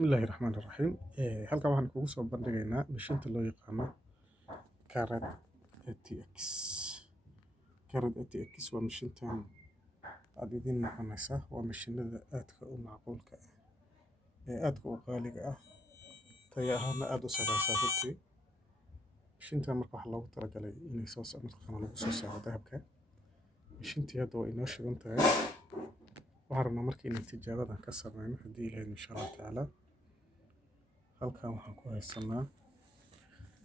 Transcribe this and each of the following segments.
بسم الله الرحمن الرحيم halkan waxaan kugu soo bandhigaynaa mishiinta loo yaqaano Carrot ATX. Carrot ATX waa mishiintan aad idin noqonaysa waa mishiinada aadka u macquulka ah ee aadka u qaaliga ah tayo ahaana aad u sareysa runtii. Mishiintan marka waxaa loogu talagalay inay soo markaan lagu soo saaro dahabka. Mishiintii hadda waa inoo shidan tahay. waxaan rabnaa markii inaan tijaabadan ka sameyno haddii ilaahay insha Allah taala. halkan waxaan ku haysanaa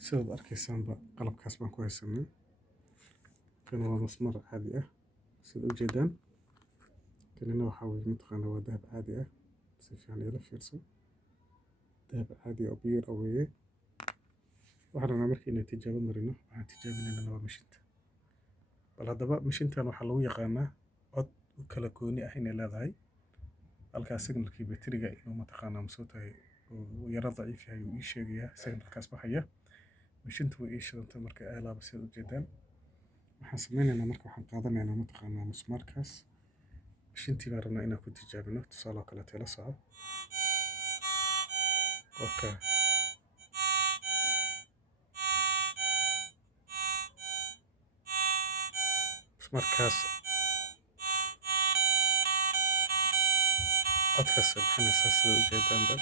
sidaad arkaysaanba qalabkaas baan ku haysanaa. kan waa masmar caadi ah sida ujeedaan. kanina waxaa weeye mataqaanaa waa dahab caadi ah si fiican ila fiirso. dahab caadi ah oo pure ah weeye. waxaan rabnaa markii inaan tijaabo marino waxaan tijaabinaynaa waa mishiinta. bal haddaba mishiintan waxaa lagu yaqaanaa cod u kala gooni ah inay leedahay. halkaas signalkii bateriga inuu mataqaanaa masoo tahay oo yara daciif yahay uu ii sheegayaa signalkaas baxaya. mishiintu way ii shidantay marka aalaaba sida ujeedaan. waxaan sameynaynaa marka waxaan qaadanaynaa mataqaanaa musmaarkaas. mishiintii baan rabnaa inaan ku tijaabino tusaale oo kale tela soco. okay. musmaarkaas codkaas bixinaysa sida ujeedaanba.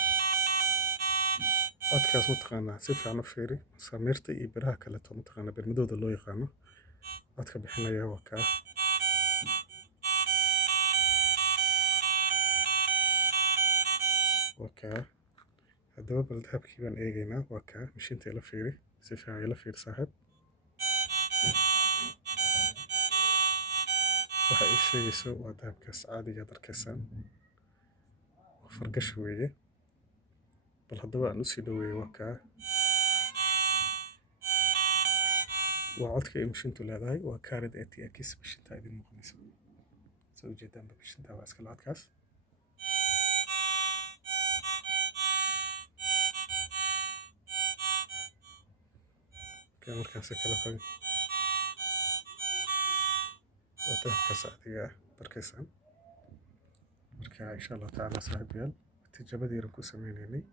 codkaas mataqaanaa si fiican u fiiri samiirta iyo biraha kale to mataqaanaa birmadooda loo yaqaano codka bixinaya waa kaa. waa kaa haddaba bal dahabkii baan eegaynaa waa kaa mishiinta ila fiiri si fiican ila fiiri saaxiib. waxa ay sheegayso waa dahabkaas caadiga aad arkaysaan waa fargash weeye. bal haddaba aan usii dhaweeyo waa kaa. waa codka ay mishiintu leedahay waa Carrot ATX mishiinta idin muuqanaysa sida ujeedaanba mishiinta waa iska codkaas. markaas kala fahmi waa dahabkaas caadiga ah arkaysaan. marka insha Allah taala saaxiibayaal tijaabadii aan ku sameynaynay